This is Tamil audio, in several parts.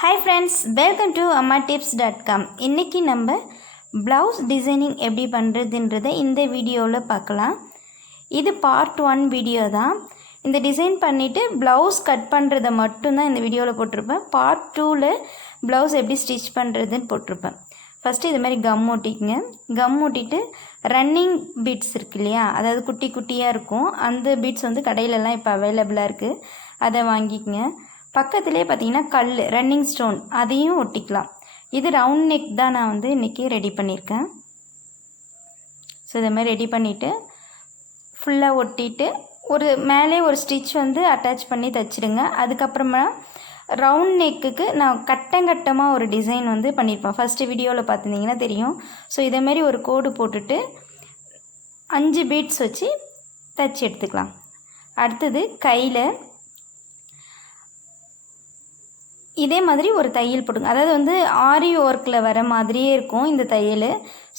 Hi friends, welcome to ammatips.com. இன்னைக்கு நம்ம blouse designing எப்படி பண்ணுறதுன்றதை இந்த வீடியோவில் பார்க்கலாம். இது பார்ட் 1 வீடியோ தான். இந்த டிசைன் பண்ணிவிட்டு ப்ளவுஸ் கட் பண்ணுறதை மட்டும்தான் இந்த வீடியோவில் போட்டிருப்பேன். பார்ட் 2ல் ப்ளவுஸ் எப்படி ஸ்டிச் பண்ணுறதுன்னு போட்டிருப்பேன். ஃபஸ்ட்டு இது மாதிரி கம் ஒட்டிக்குங்க. கம் ஒட்டிட்டு ரன்னிங் பீட்ஸ் இருக்கு இல்லையா, அதாவது குட்டி குட்டியாக இருக்கும். அந்த பீட்ஸ் வந்து கடையிலலாம் இப்போ அவைலபிளாக இருக்குது. அதை வாங்கிக்கங்க. பக்கத்துலேயே பார்த்தீங்கன்னா கல் ரன்னிங் ஸ்டோன் அதையும் ஒட்டிக்கலாம். இது ரவுண்ட் நெக் தான் நான் வந்து இன்றைக்கி ரெடி பண்ணியிருக்கேன். ஸோ இதை மாதிரி ரெடி பண்ணிவிட்டு ஃபுல்லாக ஒட்டிட்டு ஒரு மேலே ஒரு ஸ்டிச் வந்து அட்டாச் பண்ணி தைச்சிடுங்க. அதுக்கப்புறமா ரவுண்ட் நெக்குக்கு நான் கட்டமாக ஒரு டிசைன் வந்து பண்ணியிருப்பேன். ஃபஸ்ட்டு வீடியோவில் பார்த்துருந்தீங்கன்னா தெரியும். ஸோ இதேமாரி ஒரு கோடு போட்டுட்டு 5 பீட்ஸ் வச்சு தைச்சி எடுத்துக்கலாம். அடுத்தது கையில் இதே மாதிரி ஒரு தையல் போட்டுங்க. அதாவது வந்து ஆரி ஒர்க்கில் வர மாதிரியே இருக்கும் இந்த தையல்.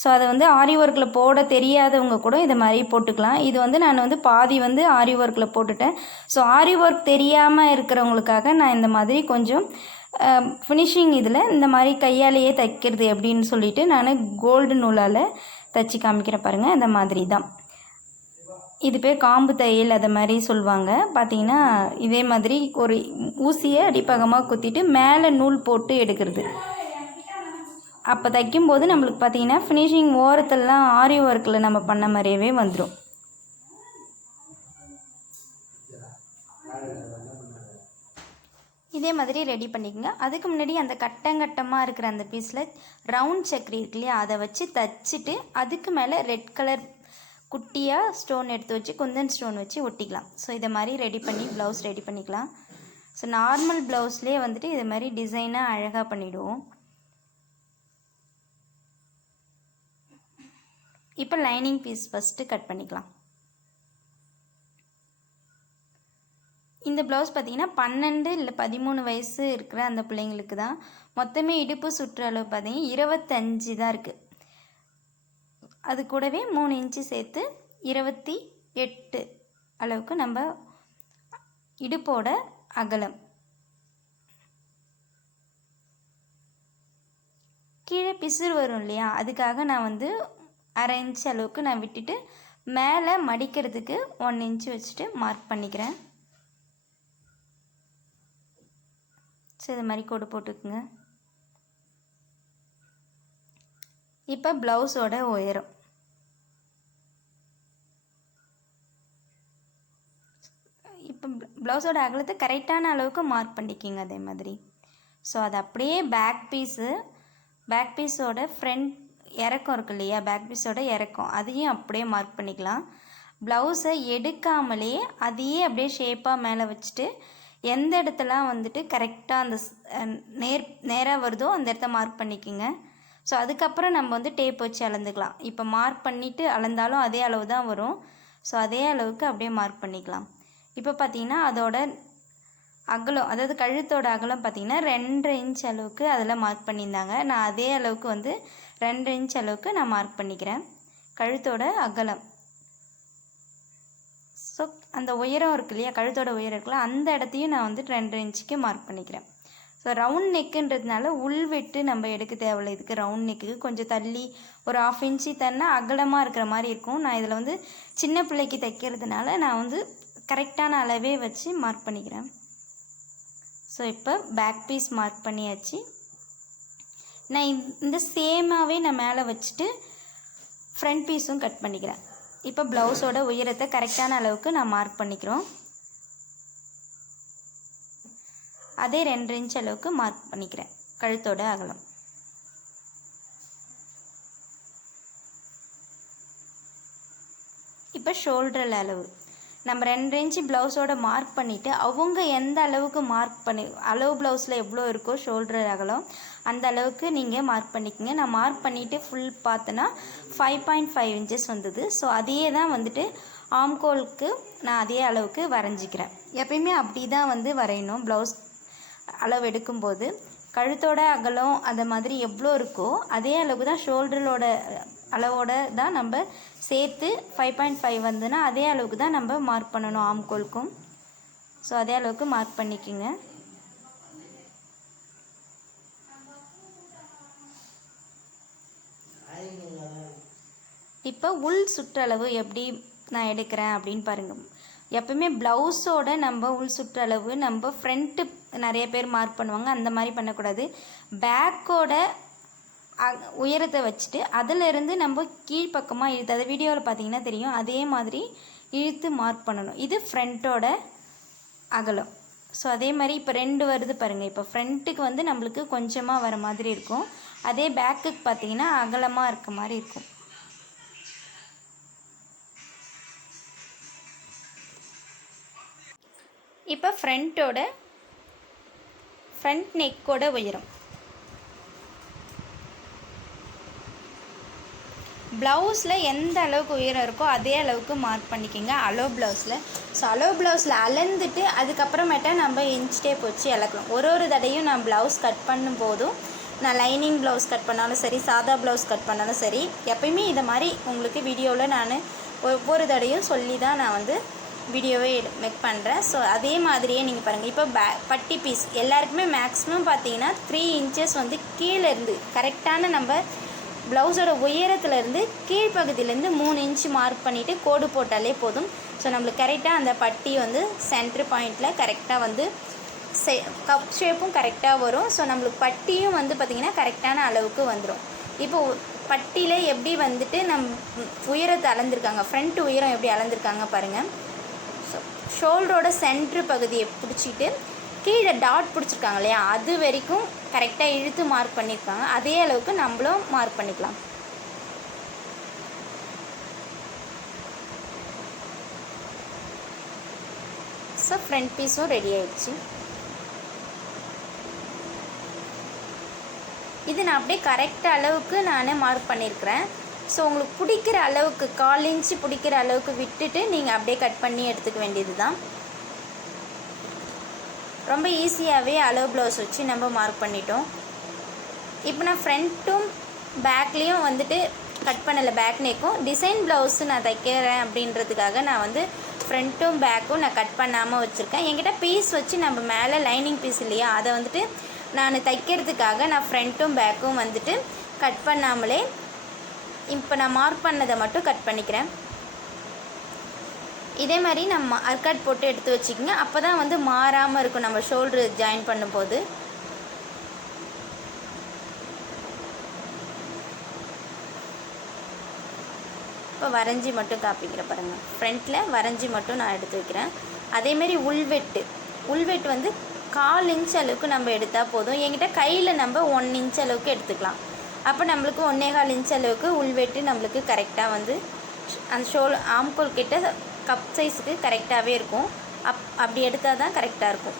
ஸோ அதை வந்து ஆரி ஒர்க்கில் போட தெரியாதவங்க கூட இதை மாதிரி போட்டுக்கலாம். இது வந்து நான் வந்து பாதி வந்து ஆரி ஒர்க்கில் போட்டுட்டேன். ஸோ ஆரி ஒர்க் தெரியாமல் இருக்கிறவங்களுக்காக நான் இந்த மாதிரி கொஞ்சம் ஃபினிஷிங் இதில் இந்த மாதிரி கையாலேயே தைக்கிறது அப்படின்னு சொல்லிவிட்டு நான் கோல்டு நூலால் தைச்சி காமிக்கிறேன் பாருங்கள். இந்த மாதிரி தான் இது பேர் காம்பு தையல் அதை மாதிரி சொல்லுவாங்க. பார்த்திங்கன்னா இதே மாதிரி ஒரு ஊசியை அடிப்பகமாக குத்திட்டு மேலே நூல் போட்டு எடுக்கிறது. அப்போ தைக்கும்போது நம்மளுக்கு பார்த்திங்கன்னா ஃபினிஷிங் ஓரத்துலலாம் ஆரி ஒர்க்கில் நம்ம பண்ண மாதிரியே வந்துடும். இதே மாதிரி ரெடி பண்ணிக்கோங்க. அதுக்கு முன்னாடி அந்த கட்டமாக இருக்கிற அந்த பீஸில் ரவுண்ட் சக்கரி இருக்கு இல்லையா, அதை வச்சு தைச்சிட்டு அதுக்கு மேலே ரெட் கலர் குட்டியாக ஸ்டோன் எடுத்து வச்சு குந்தன் ஸ்டோன் வச்சு ஒட்டிக்கலாம். ஸோ இதை மாதிரி ரெடி பண்ணி ப்ளவுஸ் ரெடி பண்ணிக்கலாம். ஸோ நார்மல் ப்ளவுஸ்லேயே வந்துட்டு இது மாதிரி டிசைனாக அழகாக பண்ணிவிடுவோம். இப்போ லைனிங் பீஸ் ஃபஸ்ட்டு கட் பண்ணிக்கலாம். இந்த ப்ளவுஸ் பார்த்திங்கன்னா 12 இல்லை 13 வயசு இருக்கிற அந்த பிள்ளைங்களுக்கு தான். மொத்தமே இடுப்பு சுற்று அளவு பார்த்திங்கன்னா 25 தான் இருக்குது. அது கூடவே 3 இன்ச்சு சேர்த்து 28 அளவுக்கு நம்ம இடுப்போட அகலம். கீழே பிசுறு வரும் இல்லையா, அதுக்காக நான் வந்து 1/2 இன்ச் அளவுக்கு நான் விட்டுட்டு மேலே மடிக்கிறதுக்கு 1 இன்ச்சு வச்சுட்டு மார்க் பண்ணிக்கிறேன். ஸோ இது மாதிரி கோடு போட்டுக்குங்க. இப்போ ப்ளவுஸோட உயரம் இப்போ ப்ளவுஸோட அகலத்தை கரெக்டான அளவுக்கு மார்க் பண்ணிக்கிங்க. அதே மாதிரி ஸோ அது அப்படியே பேக் பீஸோட ஃப்ரண்ட் இறக்கம் இருக்கு இல்லையா, பேக் பீஸோட இறக்கம் அதையும் அப்படியே மார்க் பண்ணிக்கலாம். ப்ளவுஸை எடுக்காமலே அதையே அப்படியே ஷேப்பாக மேலே வச்சுட்டு எந்த இடத்துலாம் வந்துட்டு கரெக்டாக அந்த நேராக வருதோ அந்த இடத்த மார்க் பண்ணிக்கிங்க. ஸோ அதுக்கப்புறம் நம்ம வந்து டேப் வச்சு அளந்துக்கலாம். இப்போ மார்க் பண்ணிவிட்டு அளந்தாலும் அதே அளவு தான் வரும். ஸோ அதே அளவுக்கு அப்படியே மார்க் பண்ணிக்கலாம். இப்போ பார்த்திங்கன்னா அதோட அகலம், அதாவது கழுத்தோட அகலம் பார்த்திங்கன்னா 2.5 இன்ச் அளவுக்கு அதில் மார்க் பண்ணியிருந்தாங்க. நான் அதே அளவுக்கு வந்து 2 இன்ச் அளவுக்கு நான் மார்க் பண்ணிக்கிறேன் கழுத்தோட அகலம். ஸோ அந்த உயரம் இருக்கு இல்லையா, கழுத்தோட உயரம் இருக்குல்ல, அந்த இடத்தையும் நான் வந்து 2 இன்ச்சுக்கு மார்க் பண்ணிக்கிறேன். ஸோ ரவுண்ட் நெக்குன்றதுனால உள்வெட்டு நம்ம எடுக்க தேவையில்லை. இதுக்கு ரவுண்ட் நெக்குக்கு கொஞ்சம் தள்ளி ஒரு 1/2 இன்ச்சு தன்னா அகலமாக இருக்கிற மாதிரி இருக்கும். நான் இதில் வந்து சின்ன பிள்ளைக்கு தைக்கிறதுனால நான் வந்து கரெக்டான அளவே வச்சு மார்க் பண்ணிக்கிறேன். ஸோ இப்போ பேக் பீஸ் மார்க் பண்ணியாச்சு. நான் இந்த சேமாகவே நான் மேலே வச்சுட்டு ஃப்ரண்ட் பீஸும் கட் பண்ணிக்கிறேன். இப்போ ப்ளவுஸோட உயரத்தை கரெக்டான அளவுக்கு நான் மார்க் பண்ணிக்கிறோம். அதே 2 இன்ச் அளவுக்கு மார்க் பண்ணிக்கிறேன் கழுத்தோட அகலம். இப்போ ஷோல்டர் அளவு நம்ம 2 இன்ச்சு ப்ளவுஸோட மார்க் பண்ணிவிட்டு அவங்க எந்த அளவுக்கு மார்க் பண்ணி அளவு ப்ளவுஸில் எவ்வளோ இருக்கோ ஷோல்டர் அகலம் அந்த அளவுக்கு நீங்கள் மார்க் பண்ணிக்கோங்க. நான் மார்க் பண்ணிவிட்டு ஃபுல் பார்த்தேன்னா 5.5 இன்ச்சஸ் வந்தது. ஸோ அதையே தான் வந்துட்டு ஆம்கோலுக்கு நான் அதே அளவுக்கு வரைஞ்சிக்கிறேன். எப்பயுமே அப்படி தான் வந்து வரையணும். ப்ளவுஸ் அளவு எடுக்கும்போது கழுத்தோட அகலம் அந்த மாதிரி எவ்வளோ இருக்கோ அதே அளவுக்கு தான் ஷோல்டரோட அளவோட தான் நம்ம சேர்த்து 5.5 வந்துன்னா அதே அளவுக்கு தான் நம்ம மார்க் பண்ணணும் ஆம்கோலுக்கும். ஸோ அதே அளவுக்கு மார்க் பண்ணிக்கோங்க. இப்போ உள் சுற்றளவு எப்படி நான் எடுக்கிறேன் அப்படின்னு பாருங்கள். எப்பவுமே ப்ளவுஸோட நம்ம உள் சுற்றளவு நம்ம ஃப்ரண்ட்டு நிறைய பேர் மார்க் பண்ணுவாங்க, அந்த மாதிரி பண்ணக்கூடாது. பேக்கோட உயரத்தை வச்சுட்டு அதிலிருந்து நம்ம கீழ்ப்பக்கமாக இழுத்து, அதை வீடியோவில் பார்த்தீங்கன்னா தெரியும், அதே மாதிரி இழுத்து மார்க் பண்ணணும். இது ஃப்ரண்ட்டோட அகலம். ஸோ அதே மாதிரி இப்போ 2 வருது பாருங்கள். இப்போ ஃப்ரண்ட்டுக்கு வந்து நம்மளுக்கு கொஞ்சமாக வர மாதிரி இருக்கும், அதே பேக்குக்கு பார்த்தீங்கன்னா அகலமாக இருக்க மாதிரி இருக்கும். இப்போ ஃப்ரண்ட் நெக்கோட உயரம், ப்ளவுஸில் எந்த அளவுக்கு உயரம் இருக்கோ அதே அளவுக்கு மார்க் பண்ணிக்கோங்க அலோ ப்ளவுஸில். ஸோ அலோ ப்ளவுஸில் அளந்துட்டு அதுக்கப்புறமேட்டா நம்ம இன்ச் டேப் வச்சு அளக்கலாம். ஒரு தடையும் நான் ப்ளவுஸ் கட் பண்ணும் போதும், நான் லைனிங் ப்ளவுஸ் கட் பண்ணாலும் சரி, சாதா ப்ளவுஸ் கட் பண்ணாலும் சரி, எப்பயுமே இதை மாதிரி உங்களுக்கு வீடியோவில் நான் ஒவ்வொரு தடையும் சொல்லி தான் நான் வந்து வீடியோவே மேக் பண்ணுறேன். ஸோ அதே மாதிரியே நீங்கள் பாருங்கள். இப்போ பட்டி பீஸ் எல்லாருக்குமே மேக்ஸிமம் பார்த்தீங்கன்னா 3 இன்ச்சஸ் வந்து கீழே இருந்து கரெக்டான நம்ம ப்ளவுஸோட உயரத்துலேருந்து கீழ்ப்பகுதியிலேருந்து 3 இன்ச்சு மார்க் பண்ணிவிட்டு கோடு போட்டாலே போதும். ஸோ நம்மளுக்கு கரெக்டாக அந்த பட்டி வந்து சென்ட்ரு பாயிண்டில் கரெக்டாக வந்து கப் ஷேப்பும் கரெக்டாக வரும். ஸோ நம்மளுக்கு பட்டியும் வந்து பார்த்திங்கன்னா கரெக்டான அளவுக்கு வந்துடும். இப்போ பட்டியில் எப்படி வந்துட்டு உயரத்தை அளந்துருக்காங்க, ஃப்ரண்ட் உயரம் எப்படி அளந்துருக்காங்க பாருங்கள். ஸோ ஷோல்டரோட சென்ட்ரு பகுதியை பிடிச்சிட்டு கீழே டாட் பிடிச்சிருக்காங்க இல்லையா, அது வரைக்கும் கரெக்டாக இழுத்து மார்க் பண்ணியிருக்காங்க. அதே அளவுக்கு நம்மளும் மார்க் பண்ணிக்கலாம். ஸோ ஃப்ரண்ட் பீஸும் ரெடி ஆயிடுச்சு. இது நான் அப்படியே கரெக்ட் அளவுக்கு நான் மார்க் பண்ணியிருக்கிறேன். ஸோ உங்களுக்கு பிடிக்கிற அளவுக்கு 1/4 இன்ச்சு பிடிக்கிற அளவுக்கு விட்டுட்டு நீங்கள் அப்படியே கட் பண்ணி எடுத்துக்க வேண்டியது தான். ரொம்ப ஈஸியாகவே அளவு ப்ளவுஸ் வச்சு நம்ம மார்க் பண்ணிட்டோம். இப்போ நான் ஃப்ரண்ட்டும் பேக்லேயும் வந்துட்டு கட் பண்ணலை, பேக் நெக்கும் டிசைன் ப்ளவுஸு நான் தைக்கிறேன் அப்படின்றதுக்காக நான் வந்து ஃப்ரண்ட்டும் பேக்கும் நான் கட் பண்ணாமல் வச்சுருக்கேன். என்கிட்ட பீஸ் வச்சு நம்ம மேலே லைனிங் பீஸ் இல்லையா, அதை வந்துட்டு நான் தைக்கிறதுக்காக நான் ஃப்ரண்ட்டும் பேக்கும் வந்துட்டு கட் பண்ணாமலே இப்போ நான் மார்க் பண்ணதை மட்டும் கட் பண்ணிக்கிறேன். இதே மாதிரி நம்ம அர்கட் போட்டு எடுத்து வச்சுக்கோங்க, அப்போ தான் வந்து மாறாமல் இருக்கும் நம்ம ஷோல்ட்ரு ஜாயின் பண்ணும்போது. இப்போ வரைஞ்சி மட்டும் காப்பிக்கிறேன் பாருங்கள். ஃப்ரண்ட்டில் வரைஞ்சி மட்டும் நான் எடுத்து வைக்கிறேன். அதேமாரி உள்வெட்டு வந்து 1/4 இன்ச் அளவுக்கு நம்ம எடுத்தால் போதும். என்கிட்ட கையில் நம்ம 1 இன்ச் அளவுக்கு எடுத்துக்கலாம். அப்போ நம்மளுக்கு 1.25 இன்ச் அளவுக்கு உள்வெட்டு நம்மளுக்கு கரெக்டாக வந்து அந்த ஆம்கோல் கிட்ட கப் சைஸுக்கு கரெக்டாகவே இருக்கும். அப்படி எடுத்தால் தான் கரெக்டாக இருக்கும்.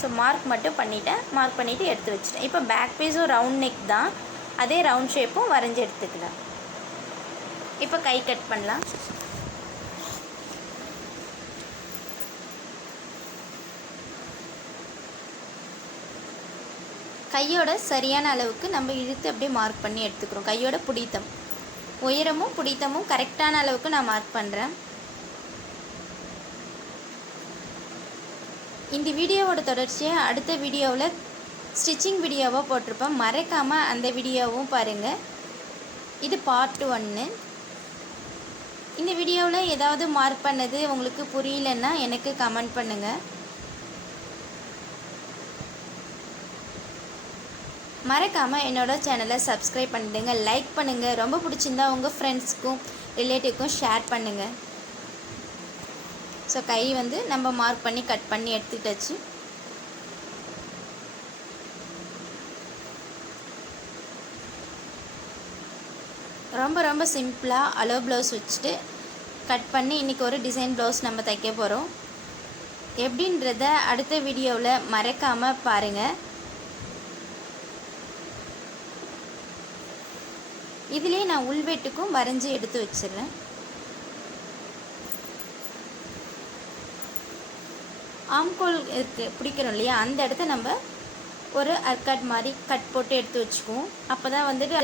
ஸோ மார்க் மட்டும் பண்ணிவிட்டேன், மார்க் பண்ணிவிட்டு எடுத்து வச்சுட்டேன். இப்போ பேக் பீஸும் ரவுண்ட் நெக் தான், அதே ரவுண்ட் ஷேப்பும் வரைஞ்சி எடுத்துக்கலாம். இப்போ கை கட் பண்ணலாம். கையோட சரியான அளவுக்கு நம்ம இழுத்து அப்படியே மார்க் பண்ணி எடுத்துக்கிறோம். கையோட பிடித்தம் உயரமும் பிடித்தமும் கரெக்டான அளவுக்கு நான் மார்க் பண்ணுறேன். இந்த வீடியோவோட தொடர்ச்சியை அடுத்த வீடியோவில் ஸ்டிச்சிங் வீடியோவாக போட்டிருப்பேன், மறக்காமல் அந்த வீடியோவும் பாருங்கள். இது பார்ட் 1. இந்த வீடியோவில் ஏதாவது மார்க் பண்ணது உங்களுக்கு புரியலன்னா எனக்கு கமெண்ட் பண்ணுங்கள். மறக்காமல் என்னோடய சேனலை சப்ஸ்கிரைப் பண்ணிடுங்க, லைக் பண்ணுங்கள். ரொம்ப பிடிச்சிருந்தா உங்கள் ஃப்ரெண்ட்ஸ்க்கும் ரிலேட்டிவ்க்கும் ஷேர் பண்ணுங்கள். ஸோ கை வந்து நம்ம மார்க் பண்ணி கட் பண்ணி எடுத்துக்கிட்டாச்சு. ரொம்ப ரொம்ப சிம்பிளாக அலோ ப்ளவுஸ் வச்சுட்டு கட் பண்ணி இன்றைக்கி ஒரு டிசைன் ப்ளவுஸ் நம்ம தைக்க போகிறோம். எப்படின்றத அடுத்த வீடியோவில் மறக்காமல் பாருங்கள். இதிலே நான் உள்வெட்டுக்கும் வரைஞ்சி எடுத்து வச்சிடுறேன். ஆம்கோல் பிடிக்கிறோம் இல்லையா, அந்த இடத்த நம்ம ஒரு அர்கட் மாதிரி கட் போட்டு எடுத்து வச்சுக்குவோம். அப்போ தான் வந்துட்டு